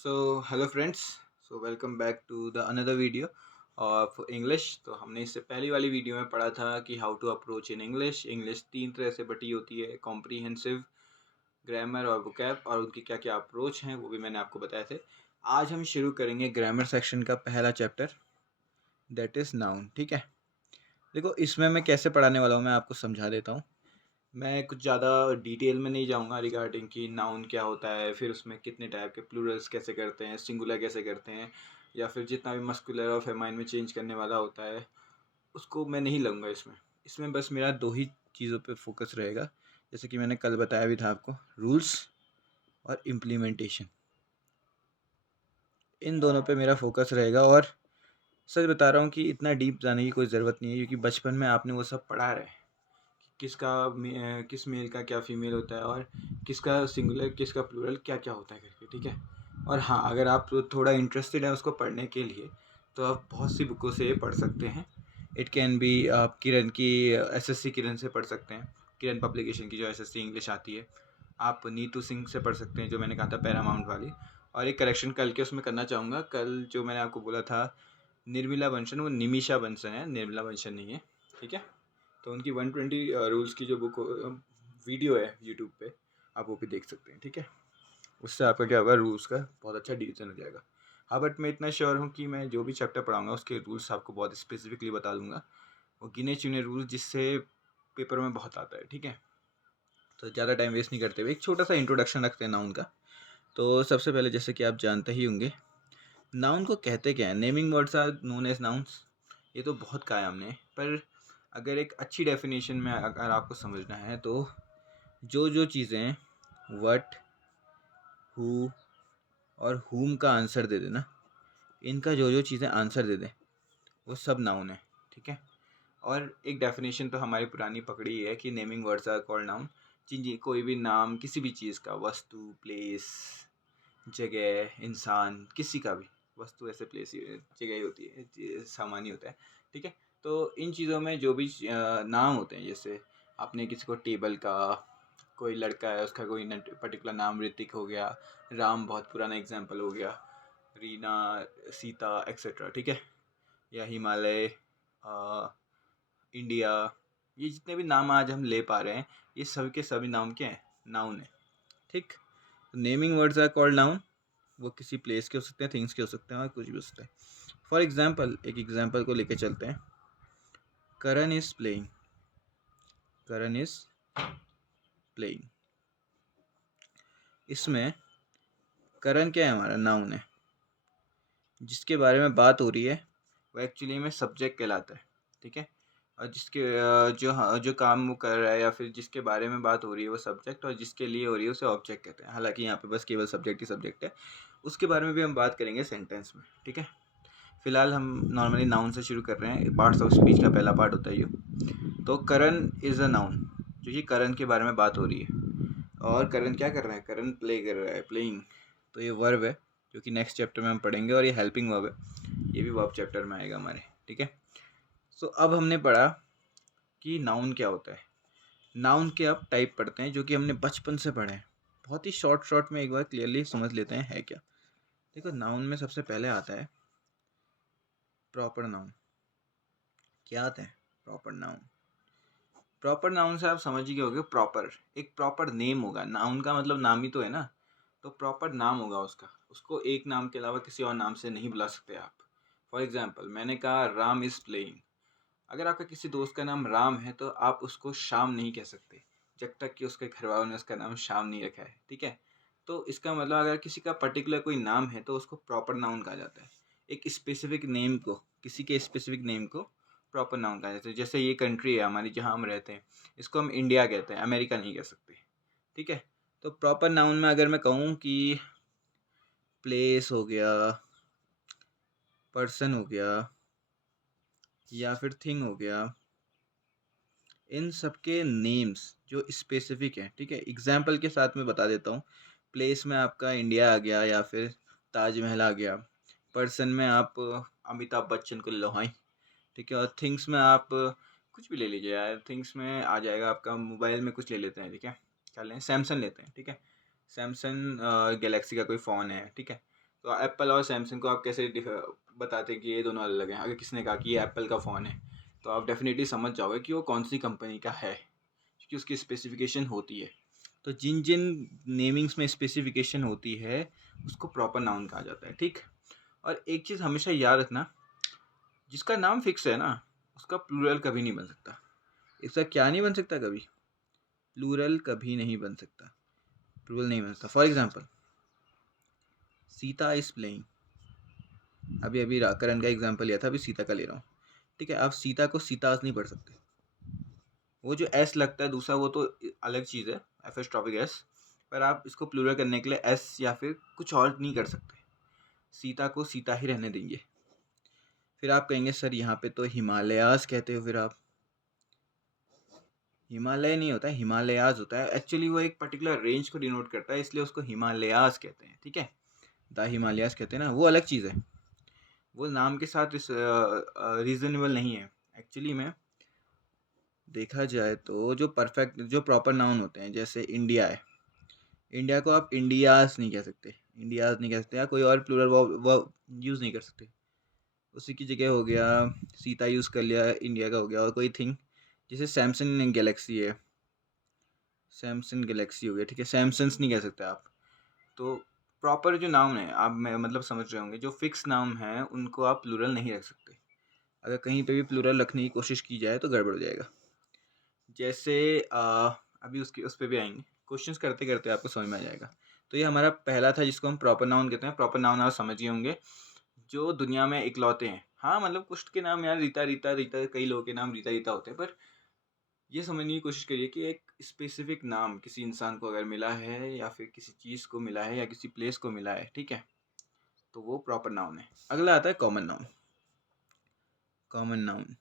Hello friends. Welcome back to the another video of English. तो हमने इससे पहली वाली वीडियो में पढ़ा था कि how to approach in English. English तीन तरह से बटी होती है, कॉम्प्रीहेंसिव, ग्रामर और वोकैब, और उनकी क्या क्या अप्रोच हैं वो भी मैंने आपको बताए थे। आज हम शुरू करेंगे ग्रामर सेक्शन का पहला चैप्टर, दैट इज़ नाउन। ठीक है, देखो इसमें मैं कैसे पढ़ाने वाला हूँ मैं आपको समझा देता हूँ। मैं कुछ ज़्यादा डिटेल में नहीं जाऊँगा रिगार्डिंग कि नाउन क्या होता है, फिर उसमें कितने टाइप के प्लूरल्स कैसे करते हैं, सिंगुलर कैसे करते हैं, या फिर जितना भी मस्कुलर और फेमाइन में चेंज करने वाला होता है उसको मैं नहीं लूँगा इसमें। इसमें बस मेरा दो ही चीज़ों पे फोकस रहेगा, जैसे कि मैंने कल बताया भी था आपको, रूल्स और इम्प्लीमेंटेशन। इन दोनों पे मेरा फोकस रहेगा। और सच बता रहा हूँ कि इतना डीप जाने की कोई ज़रूरत नहीं है, क्योंकि बचपन में आपने वो सब पढ़ा है, किस मेल का क्या फीमेल होता है, और किसका सिंगुलर किसका प्लूरल क्या क्या होता है करके। ठीक है, और हाँ, अगर आप थोड़ा इंटरेस्टेड है उसको पढ़ने के लिए तो आप बहुत सी बुकों से पढ़ सकते हैं। इट कैन बी, आप किरण की एसएससी किरण से पढ़ सकते हैं, किरण पब्लिकेशन की जो एसएससी इंग्लिश आती है। आप नीतू सिंह से पढ़ सकते हैं, जो मैंने कहा था पैरामाउंट वाली। और एक करेक्शन कल के उसमें करना चाहूँगा, कल जो मैंने आपको बोला था निर्मिला बंशन, वो निमिषा बंसन है, निर्मला बंशन नहीं है। ठीक है, तो उनकी 120 रूल्स की जो बुक वीडियो है यूट्यूब पे, आप वो भी देख सकते हैं। ठीक है, उससे आपका क्या होगा, रूल्स का बहुत अच्छा डिवीजन हो जाएगा। हाँ, बट मैं इतना श्योर हूँ कि मैं जो भी चैप्टर पढ़ाऊँगा उसके रूल्स आपको बहुत स्पेसिफिकली बता दूँगा, वो गिने चुने रूल्स जिससे पेपर में बहुत आता है। ठीक है, तो ज़्यादा टाइम वेस्ट नहीं करते हुए एक छोटा सा इंट्रोडक्शन रखते हैं नाउन का। तो सबसे पहले, जैसे कि आप जानते ही होंगे, नाउन को कहते क्या है। Naming words are known as nouns, ये तो बहुत कहा है हमने, पर अगर एक अच्छी डेफिनेशन में अगर आपको समझना है तो जो जो चीज़ें व्हाट, हु और हुम का आंसर दे देना, इनका जो जो चीज़ें आंसर दे दें वो सब नाउन है। ठीक है, और एक डेफिनेशन तो हमारी पुरानी पकड़ी है कि naming words are called noun. जी, कोई भी नाम किसी भी चीज़ का, वस्तु, प्लेस, जगह, इंसान, किसी का भी, वस्तु ऐसे प्लेस जगह ही होती है, सामान ही होता है। ठीक है, तो इन चीज़ों में जो भी नाम होते हैं, जैसे आपने किसी को टेबल का, कोई लड़का है उसका कोई पर्टिकुलर नाम, ऋतिक हो गया, राम बहुत पुराना एग्जाम्पल हो गया, रीना, सीता एक्सेट्रा। ठीक है, या हिमालय, इंडिया, ये जितने भी नाम आज हम ले पा रहे हैं, ये सभी के सभी नाम क्या हैं, नाउन है। ठीक, naming words are called noun. वो किसी प्लेस के हो सकते हैं, थिंग्स के हो सकते हैं, और कुछ भी हो सकता है। फॉर एग्जाम्पल, एक एग्जाम्पल को लेके चलते हैं। Karan is playing, Karan is playing, इसमें करण क्या है, हमारा नाउन है। जिसके बारे में बात हो रही है वो एक्चुअली में सब्जेक्ट कहलाता है। ठीक है, और जिसके जो काम वो कर रहा है या फिर जिसके बारे में बात हो रही है वो सब्जेक्ट, और जिसके लिए हो रही है उसे ऑब्जेक्ट कहते हैं। हालांकि यहाँ पे बस केवल सब्जेक्ट ही सब्जेक्ट है, उसके बारे में भी हम बात करेंगे सेंटेंस में। ठीक है, फिलहाल हम नॉर्मली नाउन से शुरू कर रहे हैं, पार्ट्स ऑफ स्पीच का पहला पार्ट होता है ये। तो करण इज़ अ नाउन, जो कि करण के बारे में बात हो रही है। और करण क्या कर रहा है, करण प्ले कर रहा है, प्लेइंग। तो ये वर्ब है, जो कि नेक्स्ट चैप्टर में हम पढ़ेंगे, और ये हेल्पिंग वर्ब है, ये भी वर्ब चैप्टर में आएगा हमारे। ठीक है, सो अब हमने पढ़ा कि नाउन क्या होता है। नाउन के अब टाइप पढ़ते हैं, जो कि हमने बचपन से पढ़े हैं। बहुत ही शॉर्ट शॉर्ट में एक बार क्लियरली समझ लेते हैं है क्या। देखो, नाउन में सबसे पहले आता है प्रॉपर नाउन। क्या आता है, प्रॉपर नाउन। प्रॉपर नाउन से आप समझ ही गए होगे, प्रॉपर एक प्रॉपर नेम होगा। नाउन का मतलब नाम ही तो है ना, तो प्रॉपर नाम होगा उसका, उसको एक नाम के अलावा किसी और नाम से नहीं बुला सकते आप। फॉर एग्जाम्पल, मैंने कहा राम इज़ प्लेइंग। अगर आपका किसी दोस्त का नाम राम है तो आप उसको शाम नहीं कह सकते, जब तक कि उसके घर वालों ने उसका नाम शाम नहीं रखा है। ठीक है, तो इसका मतलब अगर किसी का पर्टिकुलर कोई नाम है तो उसको प्रॉपर नाउन कहा जाता है। एक स्पेसिफिक नेम को, किसी के स्पेसिफिक नेम को प्रॉपर नाउन कहा जाता है। जैसे ये कंट्री है हमारी जहाँ हम रहते हैं, इसको हम इंडिया कहते हैं, अमेरिका नहीं कह सकते। ठीक है, तो प्रॉपर नाउन में अगर मैं कहूँ कि प्लेस हो गया, पर्सन हो गया, या फिर थिंग हो गया, इन सब के नेम्स जो स्पेसिफिक हैं। ठीक है, एग्जाम्पल के साथ मैं बता देता हूँ। प्लेस में आपका इंडिया आ गया, या फिर ताजमहल आ गया। पर्सन में आप अमिताभ बच्चन को ले लो, हाँ। ठीक है, और थिंग्स में आप कुछ भी ले लीजिए यार, थिंग्स में आ जाएगा आपका, मोबाइल में कुछ ले लेते हैं। ठीक है, क्या लें, सैमसंग लेते हैं। ठीक है, सैमसंग गैलेक्सी का कोई फ़ोन है। ठीक है, तो एप्पल और सैमसंग को आप कैसे बताते कि ये दोनों अलग हैं? अगर किसी ने कहा कि ये एप्पल का फ़ोन है, तो आप डेफिनेटली समझ जाओगे कि वो कौन सी कंपनी का है, क्योंकि उसकी स्पेसिफिकेशन होती है। तो जिन जिन नेमिंग्स में स्पेसिफिकेशन होती है उसको प्रॉपर नाउन कहा जाता है, ठीक। और एक चीज़ हमेशा याद रखना, जिसका नाम फिक्स है ना उसका प्लूरल कभी नहीं बन सकता। इसका क्या नहीं बन सकता? कभी प्लूरल कभी नहीं बन सकता, प्लूरल नहीं बन सकता। For example, Sita is playing, अभी अभी करण का एग्जाम्पल लिया था, अभी सीता का ले रहा हूँ, ठीक है। आप सीता को सीताज नहीं पढ़ सकते, वो जो एस लगता है दूसरा वो तो अलग चीज़ है, एफ एस ट्रॉपिक एस, पर आप इसको प्लूरल करने के लिए एस या फिर कुछ और नहीं कर सकते, सीता को सीता ही रहने देंगे। फिर आप कहेंगे सर यहाँ पे तो हिमालयाज कहते हो, फिर आप, हिमालय नहीं होता है, हिमालयाज होता है। एक्चुअली वो एक पर्टिकुलर रेंज को डिनोट करता है, इसलिए उसको हिमालयाज कहते हैं, ठीक है। द हिमालयाज कहते हैं ना, वो अलग चीज़ है, वो नाम के साथ रीजनेबल नहीं है। एक्चुअली में देखा जाए तो जो परफेक्ट जो प्रॉपर नाउन होते हैं, जैसे इंडिया है, इंडिया को आप इंडियाज नहीं कह सकते, इंडियाज नहीं कह सकते, या कोई और प्लूरल वर्ब यूज़ नहीं कर सकते। उसी की जगह हो गया सीता यूज़ कर लिया, इंडिया का हो गया। और कोई थिंग जैसे सैमसंग गैलेक्सी है, सैमसंग गैलेक्सी हो गया, ठीक है, सैमसंग्स नहीं कह सकते आप। तो प्रॉपर जो नाउन है, आप मतलब समझ रहे होंगे, जो फिक्स नाउन है उनको आप प्लूरल नहीं रख सकते। अगर कहीं पे भी प्लूरल रखने की कोशिश की जाए तो गड़बड़ हो जाएगा। जैसे अभी उसके उस पर भी आएंगे, क्वेश्चंस करते करते आपको समझ में आ जाएगा। तो ये हमारा पहला था जिसको हम प्रॉपर नाउन कहते हैं। प्रॉपर नाउन आप समझिए होंगे, जो दुनिया में इकलौते हैं। हाँ मतलब कुछ के नाम यार रीता रीता रीता, कई लोगों के नाम रीता रीता होते हैं, पर ये समझने की कोशिश करिए कि एक स्पेसिफिक नाम किसी इंसान को अगर मिला है, या फिर किसी चीज़ को मिला है, या किसी प्लेस को मिला है, ठीक है, तो वो प्रॉपर नाउन है। अगला आता है कॉमन नाउन। कॉमन नाउन,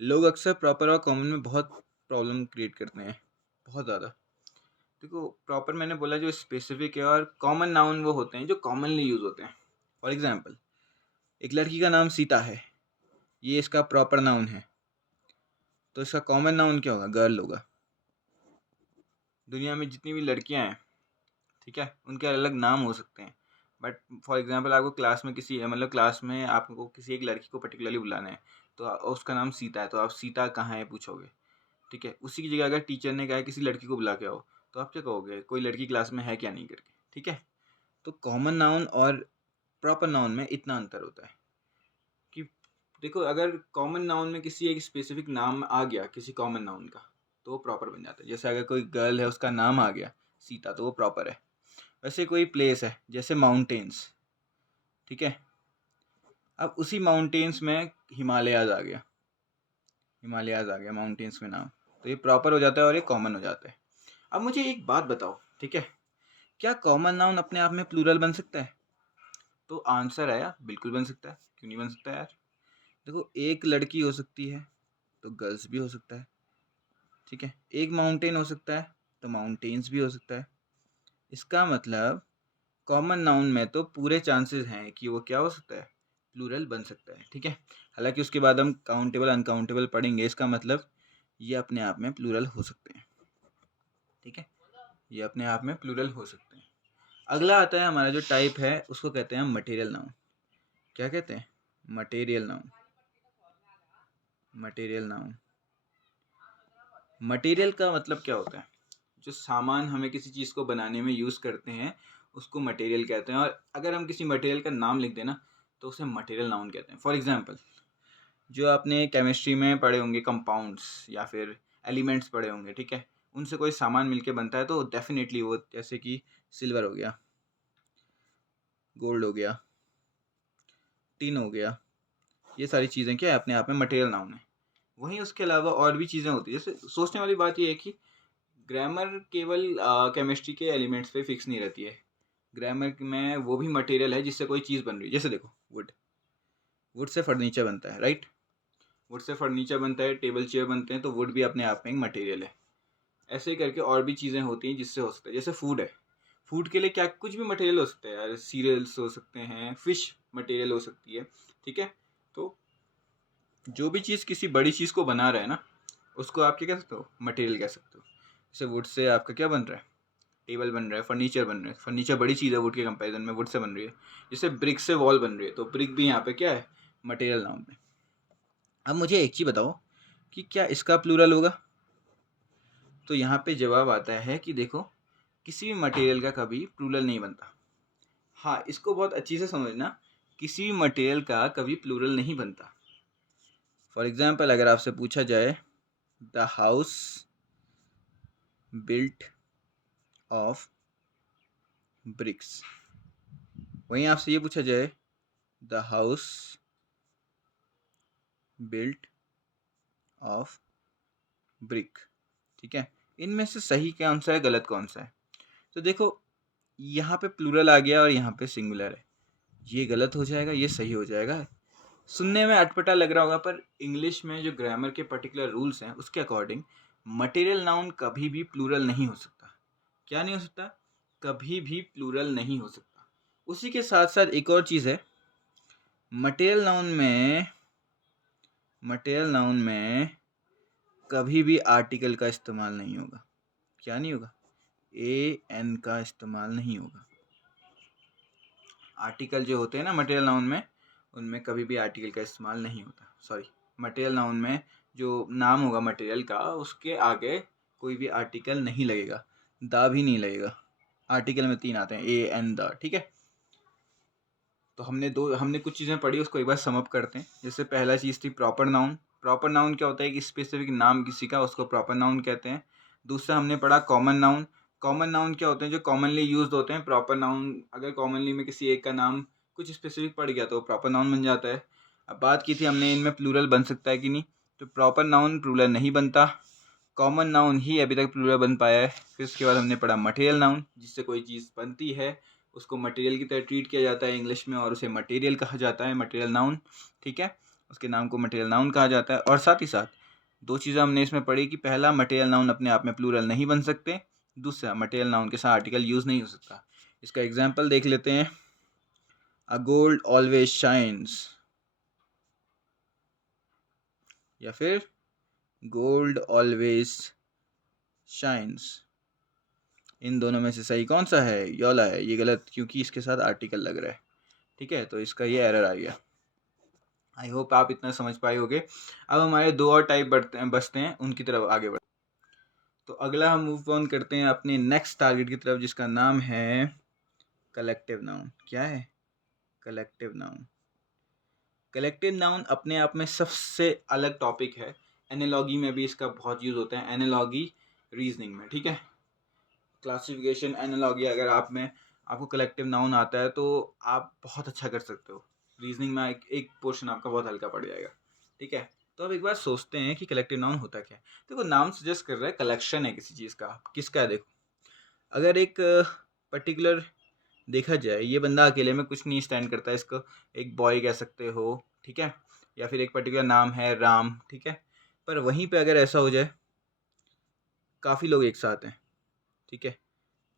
लोग अक्सर प्रॉपर और कॉमन में बहुत प्रॉब्लम क्रिएट करते हैं, बहुत ज़्यादा। देखो प्रॉपर मैंने बोला जो स्पेसिफिक है, और कॉमन नाउन वो होते हैं जो कॉमनली यूज़ होते हैं। फॉर एग्जांपल, एक लड़की का नाम सीता है, ये इसका प्रॉपर नाउन है, तो इसका कॉमन नाउन क्या होगा? गर्ल होगा। दुनिया में जितनी भी लड़कियां हैं, ठीक है, उनके अलग नाम हो सकते हैं, बट फॉर एग्जांपल आपको क्लास में किसी मतलब क्लास में आपको किसी एक लड़की को पर्टिकुलरली बुलाना है, तो उसका नाम सीता है, तो आप सीता कहाँ है पूछोगे, ठीक है। उसी की जगह अगर टीचर ने कहा है किसी लड़की को बुला के आओ, तो आप क्या कहोगे? कोई लड़की क्लास में है क्या नहीं करके, ठीक है। तो कॉमन नाउन और प्रॉपर नाउन में इतना अंतर होता है कि देखो, अगर कॉमन नाउन में किसी एक स्पेसिफिक नाम आ गया किसी कॉमन नाउन का, तो वो प्रॉपर बन जाता है। जैसे अगर कोई गर्ल है उसका नाम आ गया सीता, तो वो प्रॉपर है। वैसे कोई प्लेस है जैसे माउंटेन्स, ठीक है, अब उसी माउंटेन्स में हिमालयाज आ गया, हिमालयाज आ गया माउंटेन्स में नाम, तो ये प्रॉपर हो जाता है और ये कॉमन हो जाता है। अब मुझे एक बात बताओ, ठीक है, क्या कॉमन नाउन अपने आप में प्लूरल बन सकता है? तो आंसर है यार, बिल्कुल बन सकता है, क्यों नहीं बन सकता यार। देखो, एक लड़की हो सकती है तो गर्ल्स भी हो सकता है, ठीक है, एक माउंटेन हो सकता है तो माउंटेन्स भी हो सकता है। इसका मतलब कॉमन नाउन में तो पूरे चांसेस हैं कि वो क्या हो सकता है? प्लूरल बन सकता है, ठीक है। हालांकि उसके बाद हम काउंटेबल अनकाउंटेबल पढ़ेंगे, इसका मतलब ये अपने आप में प्लूरल हो सकते हैं, ठीक है, ये अपने आप में प्लूरल हो सकते हैं। अगला आता है हमारा जो टाइप है, उसको कहते हैं मटेरियल नाउन। क्या कहते हैं? Material noun. Material noun, material का मतलब क्या होता है? जो सामान हमें किसी चीज़ को बनाने में यूज़ करते हैं उसको मटेरियल कहते हैं, और अगर हम किसी मटेरियल का नाम लिख देना तो उसे मटेरियल नाउन कहते हैं। फॉर एग्जांपल, जो आपने केमिस्ट्री में पढ़े होंगे कंपाउंड्स या फिर एलिमेंट्स पढ़े होंगे, ठीक है, उनसे कोई सामान मिलके बनता है तो डेफिनेटली वो, जैसे कि सिल्वर हो गया, गोल्ड हो गया, टिन हो गया, ये सारी चीज़ें क्या है? अपने आप में मटेरियल नाउन है। वहीं उसके अलावा और भी चीज़ें होती है। जैसे सोचने वाली बात ये है कि ग्रामर केवल केमिस्ट्री के एलिमेंट्स पे फिक्स नहीं रहती है। ग्रामर में वो भी मटेरियल है जिससे कोई चीज़ बन रही है। जैसे देखो, वुड, वुड से फर्नीचर बनता है, राइट, वुड से फर्नीचर बनता है, टेबल चेयर बनते हैं, तो वुड भी अपने आप में एक मटेरियल है। ऐसे ही करके और भी चीज़ें होती हैं जिससे हो सकता है। जैसे फूड है, फूड के लिए क्या कुछ भी मटेरियल हो सकता है यार, सीरियल्स हो सकते हैं, फिश मटेरियल हो सकती है, ठीक है। तो जो भी चीज़ किसी बड़ी चीज़ को बना रहा है ना, उसको आप क्या कह सकते हो? मटेरियल कह सकते हो। जैसे वुड से आपका क्या बन रहा है? टेबल बन रहा है, फर्नीचर बन रहा है। फर्नीचर बड़ी चीज़ है वुड के कंपैरिजन में, वुड से बन रही है। जैसे ब्रिक से वॉल बन रही है, तो ब्रिक भी यहाँ पे क्या है, मटेरियल नाउन है। अब मुझे एक चीज़ बताओ कि क्या इसका प्लूरल होगा? तो यहाँ पे जवाब आता है कि देखो, किसी भी मटेरियल का कभी प्लूरल नहीं बनता। हाँ, इसको बहुत अच्छी से समझना, किसी भी मटेरियल का कभी प्लूरल नहीं बनता। फॉर एग्जाम्पल अगर आपसे पूछा जाए the house built of BRICS, वहीं आपसे ये पूछा जाए the house built of brick, ठीक है, इनमें से सही कौन सा है, गलत कौन सा है? तो देखो यहाँ पे प्लूरल आ गया और यहाँ पे सिंगुलर है, ये गलत हो जाएगा, ये सही हो जाएगा। सुनने में अटपटा लग रहा होगा, पर इंग्लिश में जो ग्रामर के पर्टिकुलर रूल्स हैं उसके अकॉर्डिंग मटेरियल नाउन कभी भी प्लूरल नहीं हो सकता। क्या नहीं हो सकता? कभी भी प्लूरल नहीं हो सकता। उसी के साथ साथ एक और चीज़ है, मटेरियल नाउन में कभी भी आर्टिकल का इस्तेमाल नहीं होगा। क्या नहीं होगा? एन का इस्तेमाल नहीं होगा। आर्टिकल जो होते हैं ना मटेरियल नाउन में, उनमें कभी भी आर्टिकल का इस्तेमाल नहीं होता। सॉरी, मटेरियल नाउन में जो नाम होगा मटेरियल का, उसके आगे कोई भी आर्टिकल नहीं लगेगा, द भी नहीं लगेगा। आर्टिकल में 3 आते हैं, ए एन द, ठीक है। तो हमने कुछ चीज़ें पढ़ी, उसको एक बार सम अप करते हैं। जैसे पहला चीज़ थी प्रॉपर नाउन। प्रॉपर नाउन क्या होता है कि स्पेसिफिक नाम किसी का, उसको प्रॉपर नाउन कहते हैं। दूसरा हमने पढ़ा कॉमन नाउन। कॉमन नाउन क्या होते हैं? जो कॉमनली यूज्ड होते हैं। प्रॉपर नाउन अगर कॉमनली में किसी एक का नाम कुछ स्पेसिफिक पड़ गया तो प्रॉपर नाउन बन जाता है। अब बात की थी हमने इनमें प्लूरल बन सकता है कि नहीं, तो प्रॉपर नाउन प्लूरल नहीं बनता, कॉमन नाउन ही अभी तक प्लूरल बन पाया है। फिर उसके बाद हमने पढ़ा मटेरियल नाउन, जिससे कोई चीज़ बनती है उसको मटेरियल की तरह ट्रीट किया जाता है इंग्लिश में, और उसे मटेरियल कहा जाता है, मटेरियल नाउन, ठीक है। उसके नाम को मटेरियल नाउन कहा जाता है। और साथ ही साथ 2 चीज़ें हमने इसमें पढ़ी कि पहला, मटेरियल नाउन अपने आप में प्लूरल नहीं बन सकते। दूसरा, मटेरियल नाउन के साथ आर्टिकल यूज़ नहीं हो सकता। इसका एग्जाम्पल देख लेते हैं। अ गोल्ड ऑलवेज शाइन्स, या फिर गोल्ड ऑलवेज शाइन्स। इन दोनों में से सही कौन सा है? योला है। ये गलत, क्योंकि इसके साथ आर्टिकल लग रहा है, ठीक है। तो इसका ये एरर आ गया। आई होप आप इतना समझ पाए होगे। अब हमारे 2 और टाइप बचते हैं, उनकी तरफ आगे बढ़। तो अगला हम मूव ऑन करते हैं अपने नेक्स्ट टारगेट की तरफ, जिसका नाम है कलेक्टिव नाउन। क्या है? Collective noun. कलेक्टिव नाउन अपने आप में सबसे अलग टॉपिक है। एनालॉजी में भी इसका बहुत यूज़ होता है, एनालॉजी रीजनिंग में, ठीक है। क्लासिफिकेशन, एनालॉजी, अगर आपको कलेक्टिव नाउन आता है तो आप बहुत अच्छा कर सकते हो। रीजनिंग में एक पोर्शन आपका बहुत हल्का पड़ जाएगा, ठीक है। तो अब एक बार सोचते हैं कि कलेक्टिव नाउन होता क्या है। देखो, नाम सजेस्ट कर रहा है कलेक्शन है किसी चीज़ का। किसका है? देखो, अगर एक पर्टिकुलर देखा जाए, ये बंदा अकेले में कुछ नहीं स्टैंड करता है, इसको एक बॉय कह सकते हो, ठीक है। या फिर एक पर्टिकुलर नाम है राम, ठीक है। पर वहीं पे अगर ऐसा हो जाए, काफ़ी लोग एक साथ हैं, ठीक है।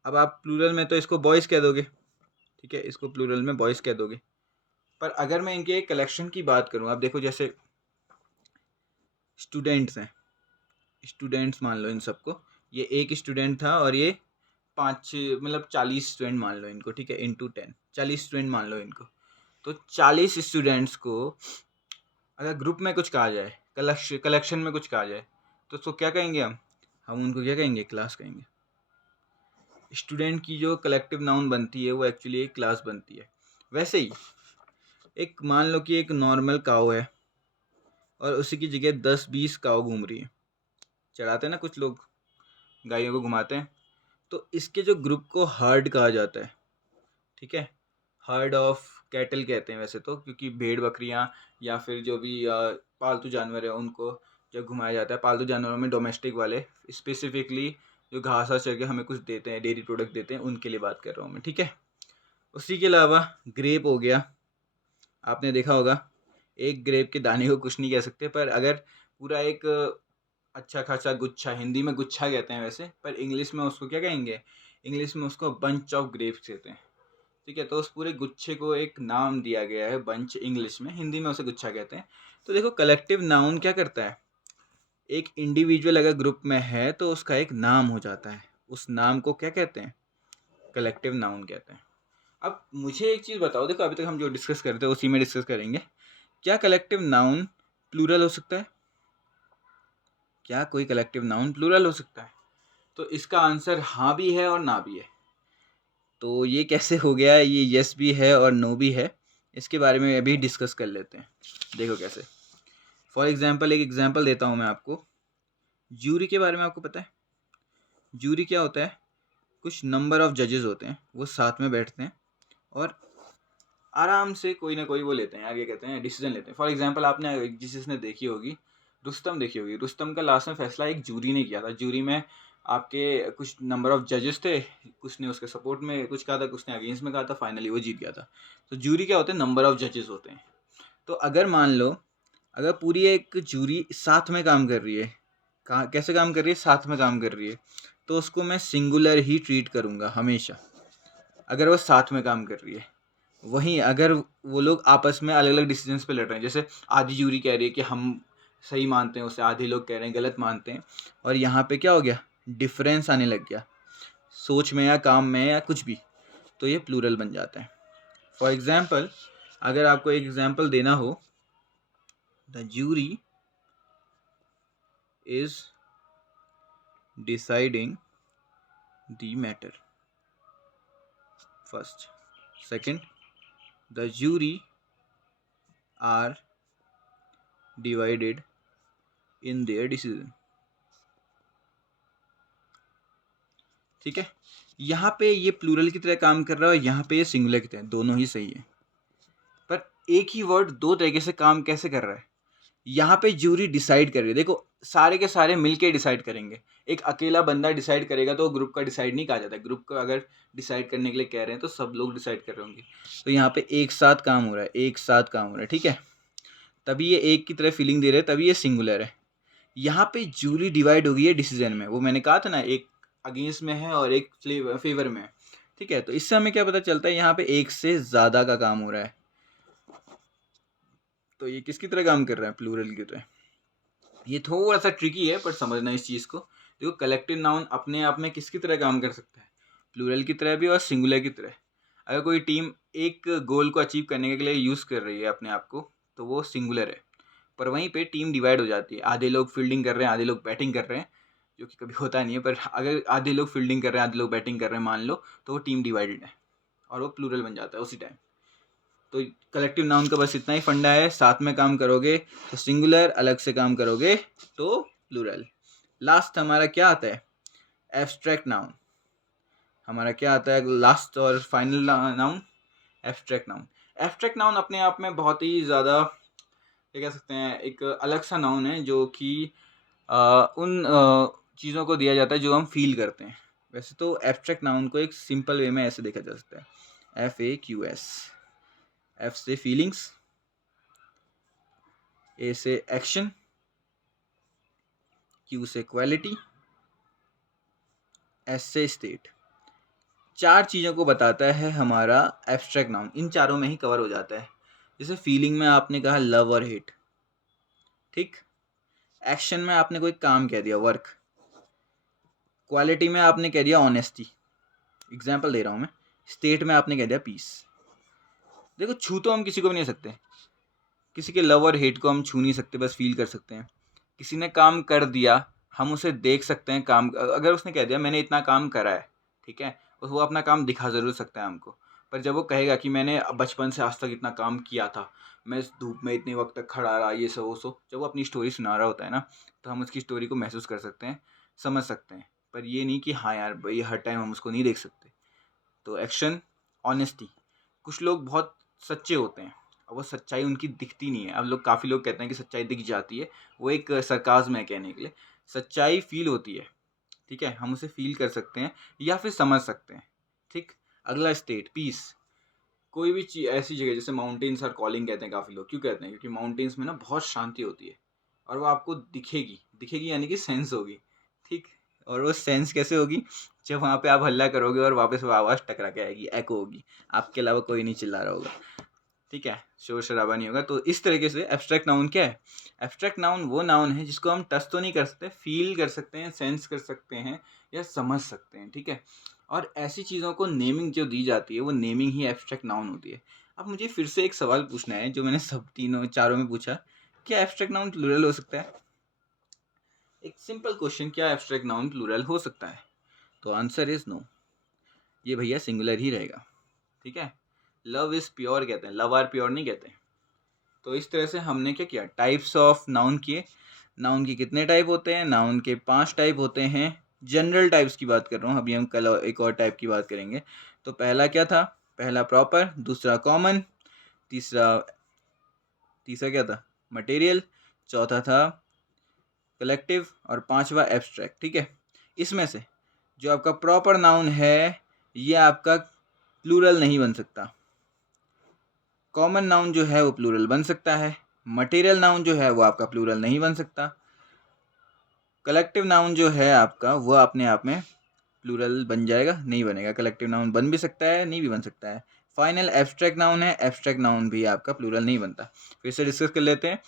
अब आप प्लूरल में तो इसको बॉयज़ कह दोगे, ठीक है, इसको प्लूरल में बॉयज़ कह दोगे। पर अगर मैं इनके एक कलेक्शन की बात करूँ, आप देखो, जैसे स्टूडेंट्स हैं, स्टूडेंट्स मान लो इन सबको। ये एक स्टूडेंट था और ये 5 मतलब 40 स्टूडेंट मान लो इनको, ठीक है, इंटू 10, 40 स्टूडेंट मान लो इनको। तो 40 स्टूडेंट्स को अगर ग्रुप में कुछ कहा जाए, कलेक्शन में कुछ कहा जाए, तो उसको क्या कहेंगे? हम उनको क्या कहेंगे? क्लास कहेंगे। स्टूडेंट की जो कलेक्टिव नाउन बनती है वो एक्चुअली एक क्लास बनती है। वैसे ही एक मान लो कि एक नॉर्मल काऊ है और उसी की जगह 10-20 काऊ घूम रही है। चढ़ाते हैं ना कुछ लोग, गायों को घुमाते हैं। तो इसके जो ग्रुप को हर्ड कहा जाता है, ठीक है। हर्ड ऑफ कैटल कहते हैं वैसे तो, क्योंकि भेड़ बकरियां या फिर जो भी पालतू जानवर है उनको जब घुमाया जाता है। पालतू जानवरों में डोमेस्टिक वाले, स्पेसिफिकली जो घास चढ़ के हमें कुछ देते हैं, डेयरी प्रोडक्ट देते हैं, उनके लिए बात कर रहा हूँ मैं, ठीक है। उसी के अलावा ग्रेप हो गया, आपने देखा होगा, एक ग्रेप के दाने को कुछ नहीं कह सकते, पर अगर पूरा एक अच्छा खासा गुच्छा, हिंदी में गुच्छा कहते हैं वैसे, पर इंग्लिश में उसको क्या कहेंगे? इंग्लिश में उसको बंच ऑफ ग्रेप्स कहते हैं, ठीक है। तो उस पूरे गुच्छे को एक नाम दिया गया है, बंच इंग्लिश में, हिंदी में उसे गुच्छा कहते हैं। तो देखो, कलेक्टिव नाउन क्या करता है? एक इंडिविजुअल अगर ग्रुप में है तो उसका एक नाम हो जाता है, उस नाम को क्या कहते हैं? कलेक्टिव नाउन कहते हैं। अब मुझे एक चीज़ बताओ, देखो अभी तक हम जो डिस्कस कर रहे थे उसी में डिस्कस करेंगे, क्या कलेक्टिव नाउन प्लूरल हो सकता है? क्या कोई कलेक्टिव नाउन प्लूरल हो सकता है? तो इसका आंसर हाँ भी है और ना भी है। तो ये कैसे हो गया? ये यस भी है और नो भी है, इसके बारे में अभी डिस्कस कर लेते हैं। देखो कैसे। फॉर एग्जाम्पल एक एग्जाम्पल देता हूँ मैं आपको। जूरी के बारे में आपको पता है? जूरी क्या होता है? कुछ नंबर ऑफ जजेस होते हैं, वो साथ में बैठते हैं और आराम से कोई ना कोई वो लेते हैं, आगे कहते हैं डिसीजन लेते हैं। फॉर एग्जांपल आपने जिसने देखी होगी रुस्तम, देखी होगी। रुस्तम का लास्ट में फैसला एक जूरी ने किया था। जूरी में आपके कुछ नंबर ऑफ जजेस थे, कुछ ने उसके सपोर्ट में कुछ कहा था, कुछ ने अगेंस्ट में कहा था, फाइनली वो जीत गया था। तो जूरी क्या होते हैं? नंबर ऑफ जजेस होते हैं। तो अगर मान लो, अगर पूरी एक जूरी साथ में काम कर रही है, कैसे काम कर रही है? साथ में काम कर रही है, तो उसको मैं सिंगुलर ही ट्रीट करूँगा हमेशा, अगर वो साथ में काम कर रही है। वहीं अगर वो लोग आपस में अलग अलग डिसीजंस पे लड़ रहे हैं, जैसे आधी जूरी कह रही है कि हम सही मानते हैं उसे, आधे लोग कह रहे हैं गलत मानते हैं, और यहाँ पे क्या हो गया? डिफरेंस आने लग गया सोच में या काम में या कुछ भी, तो ये प्लूरल बन जाता है। फॉर एग्जाम्पल, अगर आपको एक एग्जाम्पल देना हो, the jury is deciding the matter. First, second, the jury are divided in their decision। ठीक है, यहाँ पे ये प्लूरल की तरह काम कर रहा है और यहाँ पे ये सिंगुलर की तरह, दोनों ही सही है। पर एक ही वर्ड दो तरीके से काम कैसे कर रहा है? यहाँ पे जूरी डिसाइड कर रही है। देखो सारे के सारे मिलके डिसाइड करेंगे, एक अकेला बंदा डिसाइड करेगा तो ग्रुप का डिसाइड नहीं कहा जाता। ग्रुप का अगर डिसाइड करने के लिए कह रहे हैं तो सब लोग डिसाइड कर रहे होंगे। तो यहाँ पे एक साथ काम हो रहा है, एक साथ काम हो रहा है, ठीक है, तभी ये एक की तरह फीलिंग दे रहे हैं, तभी ये सिंगुलर है। यहाँ पे जूरी डिवाइड हो गई है डिसीजन में, वो मैंने कहा था ना, एक अगेंस्ट में है और एक फेवर में है। ठीक है, तो इससे हमें क्या पता चलता है? यहाँ पे एक से ज़्यादा का काम हो रहा है। तो ये किसकी तरह काम कर रहा है? प्लूरल की तरह। ये थोड़ा सा ट्रिकी है पर समझना इस चीज़ को। देखो कलेक्टिव नाउन अपने आप में किसकी तरह काम कर सकता है? प्लूरल की तरह भी और सिंगुलर की तरह। अगर कोई टीम एक गोल को अचीव करने के लिए यूज़ कर रही है अपने आप को, तो वो सिंगुलर है। पर वहीं पे टीम डिवाइड हो जाती है, आधे लोग फील्डिंग कर रहे हैं, आधे लोग बैटिंग कर रहे हैं, जो कि कभी होता नहीं है, पर अगर आधे लोग फील्डिंग कर रहे हैं, आधे लोग बैटिंग कर रहे हैं मान लो, तो वो टीम डिवाइडेड है और वो प्लूरल बन जाता है उसी टाइम। तो कलेक्टिव नाउन का बस इतना ही फंडा है, साथ में काम करोगे तो सिंगुलर, अलग से काम करोगे तो प्लूरल। लास्ट हमारा क्या आता है? Abstract noun. हमारा क्या आता है लास्ट और final noun? Abstract noun. Abstract noun अपने आप में बहुत ही ज़्यादा, क्या कह सकते हैं, एक अलग सा नाउन है जो कि उन चीज़ों को दिया जाता है जो हम फील करते हैं। वैसे तो एब्स्ट्रैक्ट नाउन को एक सिंपल वे में ऐसे देखा जा सकता है, FAQS। एफ से फीलिंग्स, ए से एक्शन, क्यू से क्वालिटी, एस से स्टेट। चार चीज़ों को बताता है हमारा एब्स्ट्रैक्ट नाउन, इन चारों में ही कवर हो जाता है। जैसे फीलिंग में आपने कहा लव और हेट, ठीक। एक्शन में आपने कोई काम कह दिया, वर्क। क्वालिटी में आपने कह दिया ऑनेस्टी, एग्जाम्पल दे रहा हूँ मैं। स्टेट में आपने कह दिया पीस। देखो छू तो हम किसी को भी नहीं सकते, किसी के लव और हेट को हम छू नहीं सकते, बस फील कर सकते हैं। किसी ने काम कर दिया, हम उसे देख सकते हैं काम, अगर उसने कह दिया मैंने इतना काम करा है, ठीक है, और वो अपना काम दिखा ज़रूर सकता है हमको, पर जब वो कहेगा कि मैंने बचपन से आज तक इतना काम किया था, मैं इस धूप में इतने वक्त तक खड़ा रहा, ये सब वो सो, जब वो अपनी स्टोरी सुना रहा होता है ना, तो हम उसकी स्टोरी को महसूस कर सकते हैं, समझ सकते हैं। पर ये नहीं कि हाँ यार भाई हर टाइम हम उसको नहीं देख सकते। तो एक्शन, ऑनेस्टी। कुछ लोग बहुत सच्चे होते हैं और वो सच्चाई उनकी दिखती नहीं है। अब लोग, काफ़ी लोग कहते हैं कि सच्चाई दिख जाती है, वो एक सरकाज़्म है कहने के लिए। सच्चाई फील होती है, ठीक है, हम उसे फील कर सकते हैं या फिर समझ सकते हैं, ठीक। अगला स्टेट, पीस। कोई भी चीज़, ऐसी जगह जैसे माउंटेन्स आर कॉलिंग कहते हैं काफ़ी लोग, क्यों कहते हैं? क्योंकि माउंटेन्स में ना बहुत शांति होती है और वो आपको दिखेगी, दिखेगी यानी कि सेंस होगी, ठीक। और वो सेंस कैसे होगी? जब वहाँ पे आप हल्ला करोगे और वापस वो आवाज़ टकरा के आएगी, एको होगी, आपके अलावा कोई नहीं चिल्ला रहा होगा। ठीक है, शोर शराबा नहीं होगा। तो इस तरीके से एब्स्ट्रैक्ट नाउन क्या है? एब्स्ट्रैक्ट नाउन वो नाउन है जिसको हम टच तो नहीं कर सकते, फील कर सकते हैं, सेंस कर सकते हैं या समझ सकते हैं, ठीक है। और ऐसी चीज़ों को नेमिंग जो दी जाती है वो नेमिंग ही एब्स्ट्रैक्ट नाउन होती है। अब मुझे फिर से एक सवाल पूछना है जो मैंने सब तीनों चारों में पूछा, क्या एब्स्ट्रैक्ट नाउन प्लूरल हो सकता है? एक सिंपल क्वेश्चन, क्या एब्स्ट्रैक्ट नाउन प्लूरल हो सकता है? तो आंसर इज नो, ये भैया सिंगुलर ही रहेगा, ठीक है। लव इज प्योर कहते हैं, लव आर प्योर नहीं कहते। तो इस तरह से हमने क्या किया, टाइप्स ऑफ नाउन किए। नाउन के कितने टाइप होते हैं? नाउन के 5 टाइप होते हैं। जनरल टाइप्स की बात कर रहा हूँ, अभी हम कल एक और टाइप की बात करेंगे। तो पहला क्या था? पहला प्रॉपर, दूसरा कॉमन, तीसरा क्या था? मटेरियल, चौथा था कलेक्टिव और पांचवा एब्स्ट्रैक्ट, ठीक है। इसमें से जो आपका प्रॉपर नाउन है ये आपका प्लूरल नहीं बन सकता। कॉमन नाउन जो है वो प्लूरल बन सकता है। मटेरियल नाउन जो है वो आपका प्लूरल नहीं बन सकता। कलेक्टिव नाउन जो है आपका वो अपने आप में प्लूरल बन जाएगा, नहीं बनेगा। कलेक्टिव नाउन बन भी सकता है, नहीं भी बन सकता है। फाइनल एब्स्ट्रैक्ट नाउन है, एब्स्ट्रैक्ट नाउन भी आपका प्लूरल नहीं बनता। फिर से डिस्कस कर लेते हैं।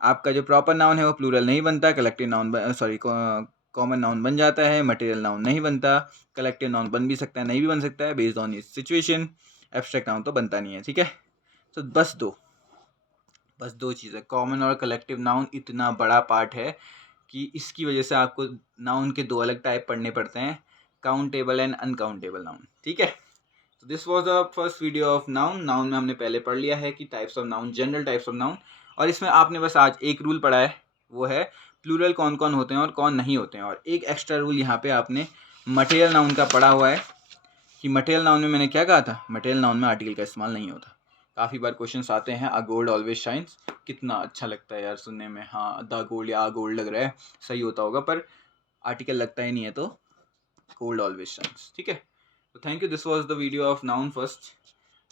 आपका जो प्रॉपर नाउन है वो प्लूरल नहीं बनता, कलेक्टिव नाउन कॉमन नाउन बन जाता है, मटेरियल नाउन नहीं बनता, कलेक्टिव नाउन बन भी सकता है, नहीं भी बन सकता है, बेस्ड ऑन इस सिचुएशन। एब्स्ट्रैक्ट नाउन तो बनता नहीं है, ठीक है। तो बस दो चीज़ें, कॉमन और कलेक्टिव नाउन इतना बड़ा पार्ट है कि इसकी वजह से आपको नाउन के 2 अलग टाइप पढ़ने पड़ते हैं, काउंटेबल एंड अनकाउंटेबल नाउन, ठीक है। तो this was the first video of noun. Noun में हमने पहले पढ़ लिया है कि types of noun, general types of noun, और इसमें आपने बस आज एक रूल पढ़ा है, वो है प्लूरल कौन कौन होते हैं और कौन नहीं होते हैं। और एक एक्स्ट्रा रूल यहाँ पे आपने मटेरियल नाउन का पढ़ा हुआ है कि मटेरियल नाउन में मैंने क्या कहा था, मटेरियल नाउन में आर्टिकल का इस्तेमाल नहीं होता। काफ़ी बार क्वेश्चंस आते हैं, अ गोल्ड ऑलवेज शाइन्स, कितना अच्छा लगता है यार सुनने में, हाँ द गोल्ड या गोल्ड लग रहा है, सही होता होगा, पर आर्टिकल लगता ही नहीं है तो गोल्ड ऑलवेज शाइन्स, ठीक है। तो thank you, this was the video of noun first.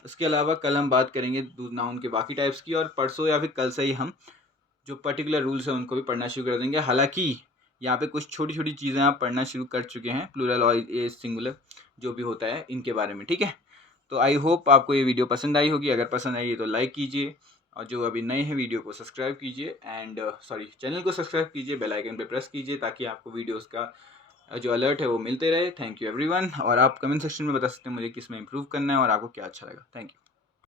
इसके अलावा कल हम बात करेंगे नाउन के बाकी टाइप्स की, और परसों या फिर कल से ही हम जो पर्टिकुलर रूल्स हैं उनको भी पढ़ना शुरू कर देंगे। हालांकि यहाँ पे कुछ छोटी छोटी चीज़ें आप पढ़ना शुरू कर चुके हैं, प्लूरल और ये सिंगुलर जो भी होता है इनके बारे में, ठीक है। तो आई होप आपको ये वीडियो पसंद आई होगी। अगर पसंद आई है तो लाइक कीजिए, और जो अभी नए हैं वीडियो को सब्सक्राइब कीजिए, एंड चैनल को सब्सक्राइब कीजिए, बेल आइकन पे प्रेस कीजिए ताकि आपको वीडियोस का जो अलर्ट है वो मिलते रहे। Thank you everyone. और आप कमेंट सेक्शन में बता सकते हैं मुझे किस में इम्प्रूव करना है और आपको क्या अच्छा लगा। Thank you.